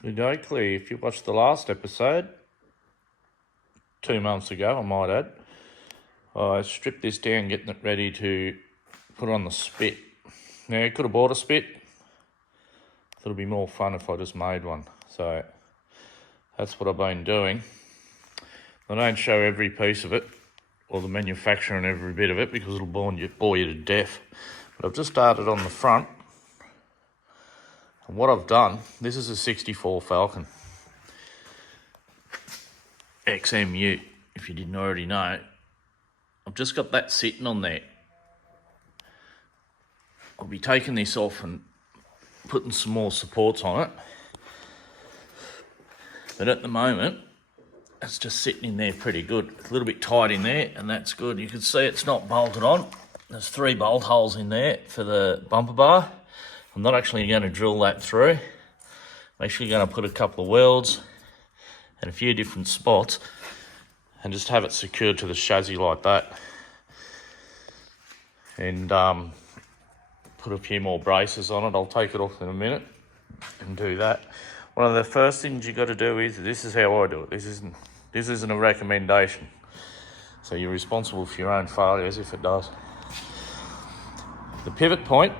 Good day, Clea. If you watched the last episode, 2 months ago, I might add, I stripped this down, getting it ready to put on the spit. Now, you could have bought a spit. Thought it'd be more fun if I just made one. So that's what I've been doing. I don't show every piece of it, or the manufacturer and every bit of it, because it'll bore you to death. But I've just started on the front. And what I've done, this is a 64 Falcon. XMU, if you didn't already know. I've just got that sitting on there. I'll be taking this off and putting some more supports on it. But at the moment, it's just sitting in there pretty good. It's a little bit tight in there, and that's good. You can see it's not bolted on. There's 3 bolt holes in there for the bumper bar. I'm not actually going to drill that through. I'm actually going to put a couple of welds and a few different spots and just have it secured to the chassis like that. And put a few more braces on it. I'll take it off in a minute and do that. One of the first things you got to do is, this is how I do it. This isn't a recommendation. So you're responsible for your own failures if it does. The pivot point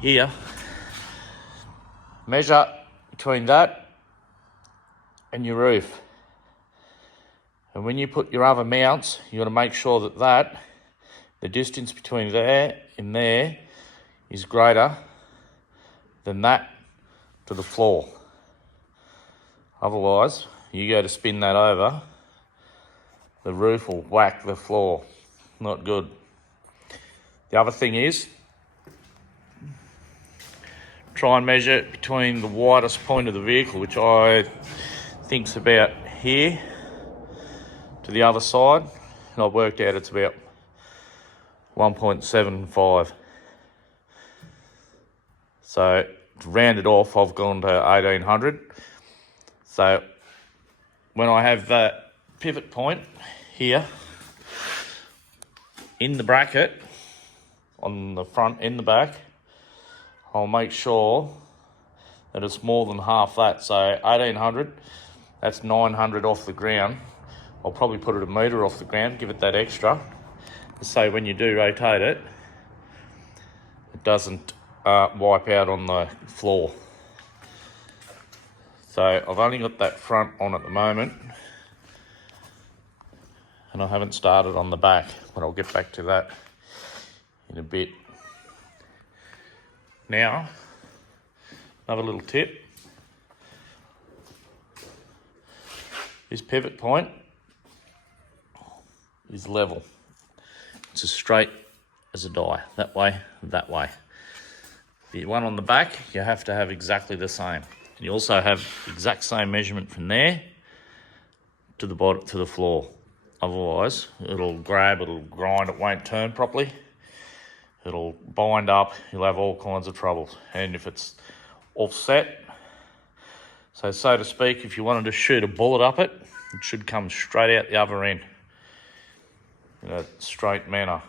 here, measure between that and your roof. And when you put your other mounts, you got to make sure that the distance between there and there is greater than that to the floor. Otherwise, you go to spin that over, the roof will whack the floor. Not good. The other thing is, try and measure between the widest point of the vehicle, which I think's about here, to the other side. And I've worked out it's about 1.75. So to round it off, I've gone to 1800. So when I have that pivot point here in the bracket on the front and the back, I'll make sure that it's more than half that. So 1800, that's 900 off the ground. I'll probably put it a metre off the ground, give it that extra. So when you do rotate it, it doesn't wipe out on the floor. So I've only got that front on at the moment, and I haven't started on the back, but I'll get back to that in a bit. Now, another little tip. This pivot point is level. It's as straight as a die, that way, that way. The one on the back, you have to have exactly the same. You also have exact same measurement from there to the bottom, to the floor. Otherwise, it'll grab, it'll grind, it won't turn properly. It'll bind up, you'll have all kinds of troubles. And if it's offset, so to speak, if you wanted to shoot a bullet up it, it should come straight out the other end in a straight manner.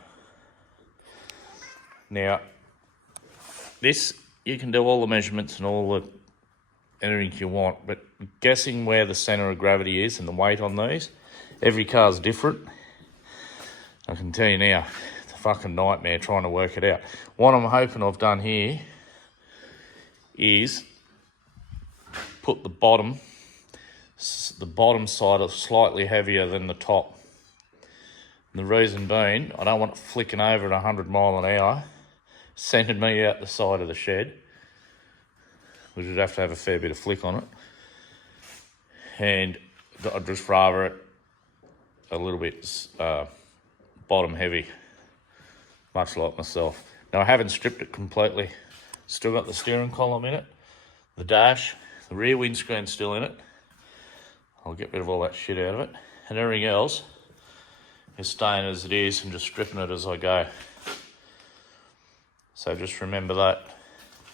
Now, this, you can do all the measurements and all the anything you want, but guessing where the centre of gravity is and the weight on these, every car's different. I can tell you now, it's a fucking nightmare trying to work it out. What I'm hoping I've done here is put the bottom side is slightly heavier than the top. And the reason being, I don't want it flicking over at 100 mile an hour, sending me out the side of the shed, which would have to have a fair bit of flick on it. And I'd just rather it a little bit bottom heavy, much like myself. Now, I haven't stripped it completely. Still got the steering column in it, the dash, the rear windscreen's still in it. I'll get rid of all that shit out of it. And everything else is staying as it is and just stripping it as I go. So just remember that.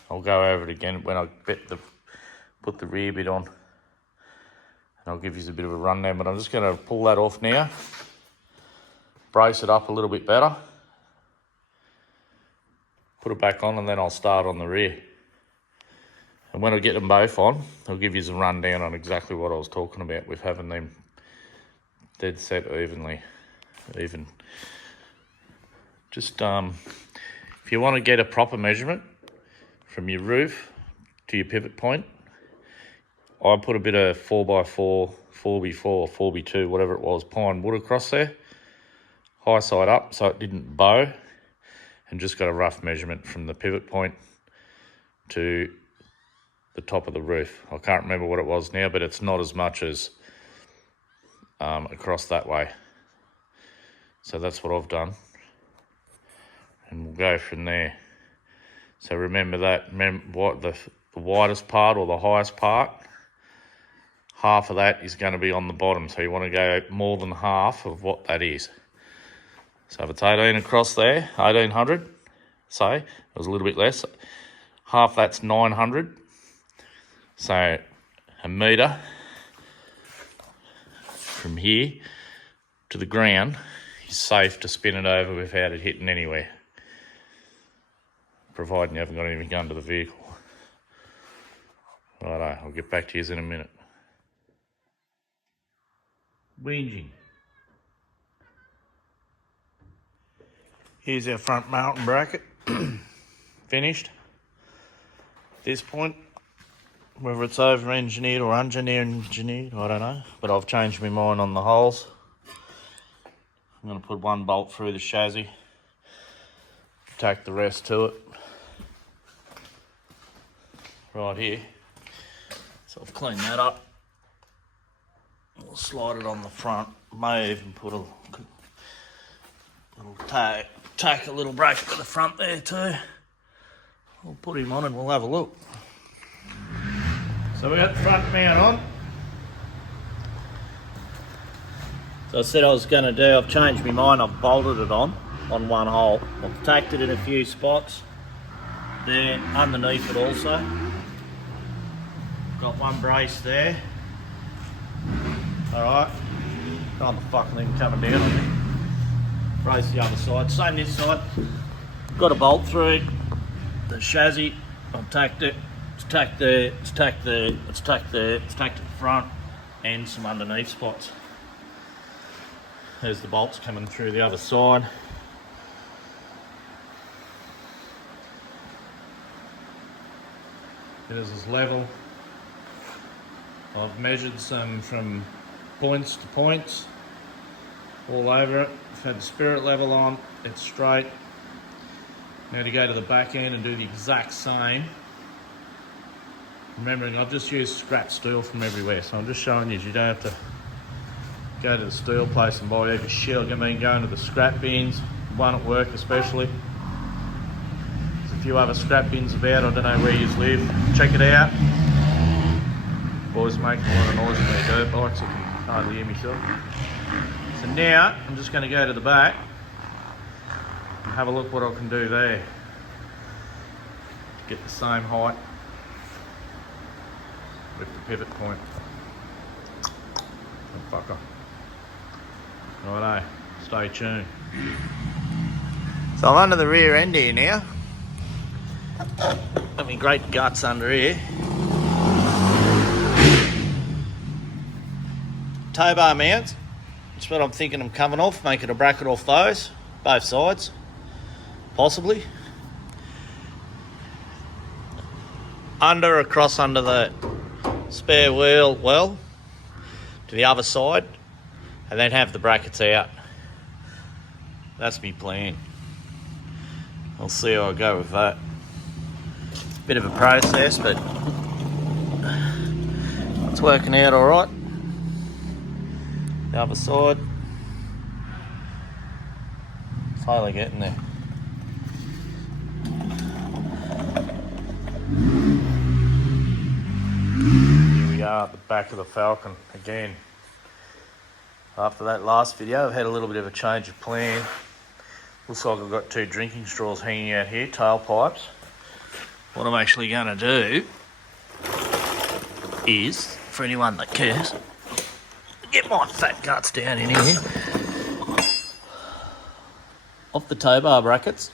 I'll go over it again when I put the rear bit on. And I'll give you a bit of a rundown, but I'm just going to pull that off now. Brace it up a little bit better. Put it back on, and then I'll start on the rear. And when I get them both on, I'll give you a rundown on exactly what I was talking about with having them dead set evenly. Just if you want to get a proper measurement from your roof to your pivot point, I put a bit of 4x4, 4x4, 4x2, whatever it was, pine wood across there, high side up so it didn't bow, and just got a rough measurement from the pivot point to the top of the roof. I can't remember what it was now, but it's not as much as across that way. So that's what I've done, and we'll go from there. So remember that, what the widest part or the highest part, half of that is going to be on the bottom. So you want to go more than half of what that is. So if it's 18 across there, 1800, say, it was a little bit less, half that's 900. So a metre from here to the ground is safe to spin it over without it hitting anywhere, providing you haven't got anything under the vehicle. Righto, I'll get back to you in a minute. Whinging. Here's our front mountain bracket, finished. At this point, whether it's over-engineered or under-engineered, I don't know, but I've changed my mind on the holes. I'm going to put one bolt through the chassis, tack the rest to it, right here. So I've cleaned that up. I'll slide it on the front. May even put a little tack a little bracket to the front there too. We'll put him on and we'll have a look. So we got the front mount on. So I said I was going to do, I've changed my mind, I've bolted it on one hole. I've tacked it in a few spots there underneath it also. Got one brace there. Alright, God, the fucking thing coming down on me. Brace the other side, same this side. Got a bolt through the chassis, I've tacked it. It's tacked there, it's tacked there, it's tacked there, it's tacked at the front and some underneath spots. There's the bolts coming through the other side. It is as level. I've measured some from points to points all over it. I've had the spirit level on, it's straight. Now to go to the back end and do the exact same. Remembering I've just used scrap steel from everywhere, so I'm just showing you don't have to go to the steel place and buy every shit. I mean, going to the scrap bins, one at work especially. There's a few other scrap bins about, I don't know where you live. Check it out. Boys making a lot of noise on their dirt bikes, I can hardly hear myself. So now, I'm just going to go to the back and have a look what I can do there. Get the same height with the pivot point. Oh, fucker. Righto, stay tuned. So I'm under the rear end here now. Got me great guts under here. Tow bar mounts. That's what I'm thinking I'm coming off, making a bracket off those, both sides, possibly. Across under the spare wheel well to the other side, and then have the brackets out. That's me plan. I'll see how I go with that. Bit of a process, but it's working out all right. The other side, slowly getting there. Here we are at the back of the Falcon again. After that last video, I've had a little bit of a change of plan. Looks like I've got two drinking straws hanging out here, tailpipes. What I'm actually going to do is, for anyone that cares, get my fat guts down in here. Off the tow bar brackets,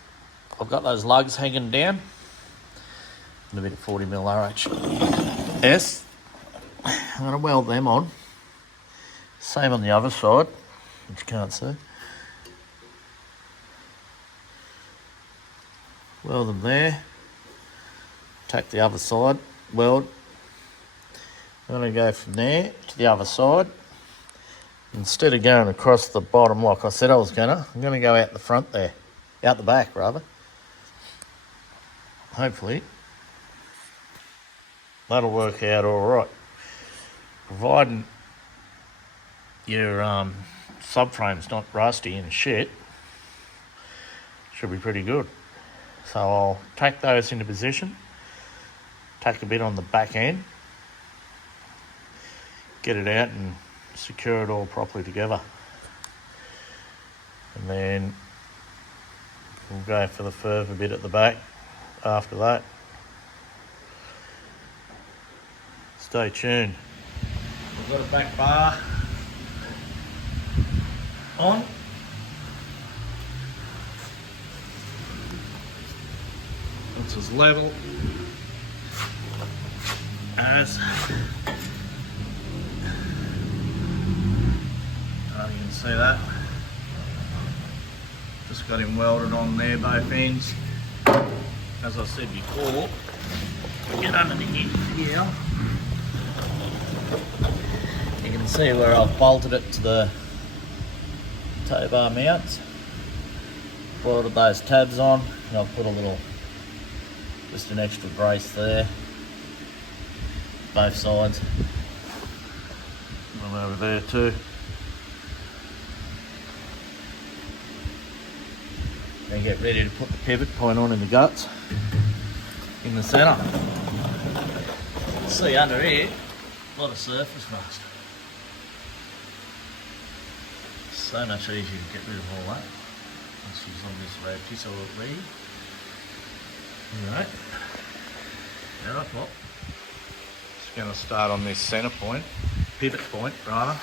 I've got those lugs hanging down. and a bit of 40mm RHS. I'm going to weld them on. Same on the other side, which you can't see. Weld them there. Take the other side, weld. I'm going to go from there to the other side. Instead of going across the bottom like I said I was gonna, I'm going to go out the front there. Out the back, rather. Hopefully, that'll work out all right. Providing your subframe's not rusty and shit, should be pretty good. So I'll take those into position, take a bit on the back end, get it out and secure it all properly together. And then we'll go for the further bit at the back after that. Stay tuned. We've got a back bar on. It's as level as you can see that. Just got him welded on there, both ends. As I said before, get underneath here. You can see where I've bolted it to the tow bar mounts. Welded those tabs on, and I've put a little, just an extra brace there, both sides. One over there too. And get ready to put the pivot point on in the guts, in the centre. See under here, a lot of surface rust. So much easier to get rid of all that. Let's use on this rotisserie. Alright. Now what? Just going to start on this centre point, pivot point rather.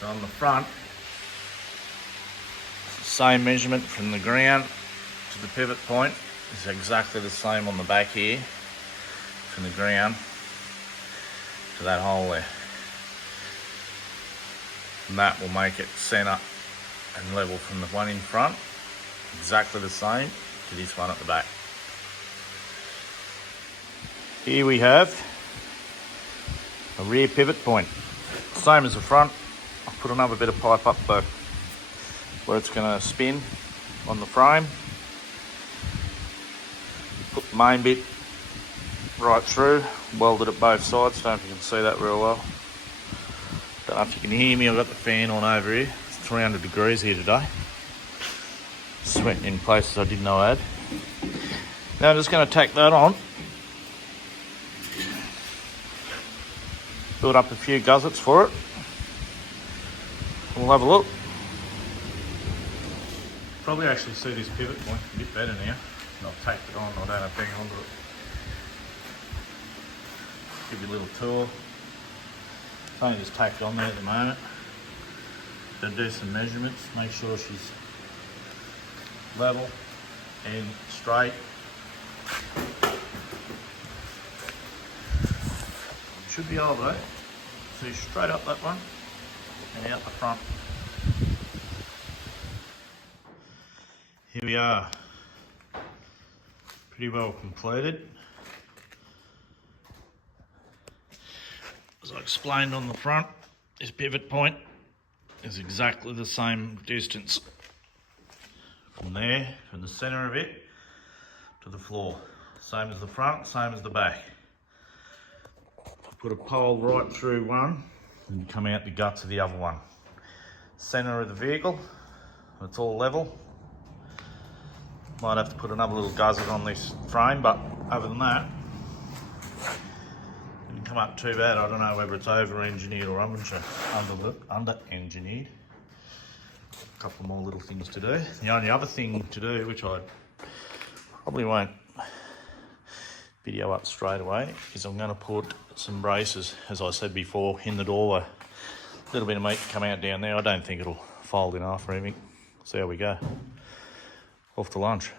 So on the front, same measurement from the ground to the pivot point is exactly the same on the back here, from the ground to that hole there. And that will make it centre and level from the one in front, exactly the same to this one at the back. Here we have a rear pivot point, same as the front. I'll put another bit of pipe up though, where it's going to spin on the frame. Put the main bit right through, welded at both sides. Don't know if you can see that real well. Don't know if you can hear me, I've got the fan on over here. It's 300 degrees here today. Sweating in places I didn't know I had. Now I'm just going to tack that on. Build up a few gussets for it. We'll have a look. Probably actually see this pivot point a bit better now. I've tacked it on, I don't have to hang onto it. Give you a little tour. It's only just tacked on there at the moment. Gonna do some measurements, make sure she's level and straight. Should be able to see straight up that one and out the front. Here we are, pretty well completed. As I explained on the front, this pivot point is exactly the same distance from there, from the centre of it to the floor. Same as the front, same as the back. I put a pole right through one and come out the guts of the other one. Centre of the vehicle, it's all level. Might have to put another little gusset on this frame, but other than that, didn't come up too bad. I don't know whether it's over-engineered or under-engineered. A couple more little things to do. The only other thing to do, which I probably won't video up straight away, is I'm going to put some braces, as I said before, in the doorway. A little bit of meat to come out down there. I don't think it'll fold in half or anything. See how we go. Off to lunch.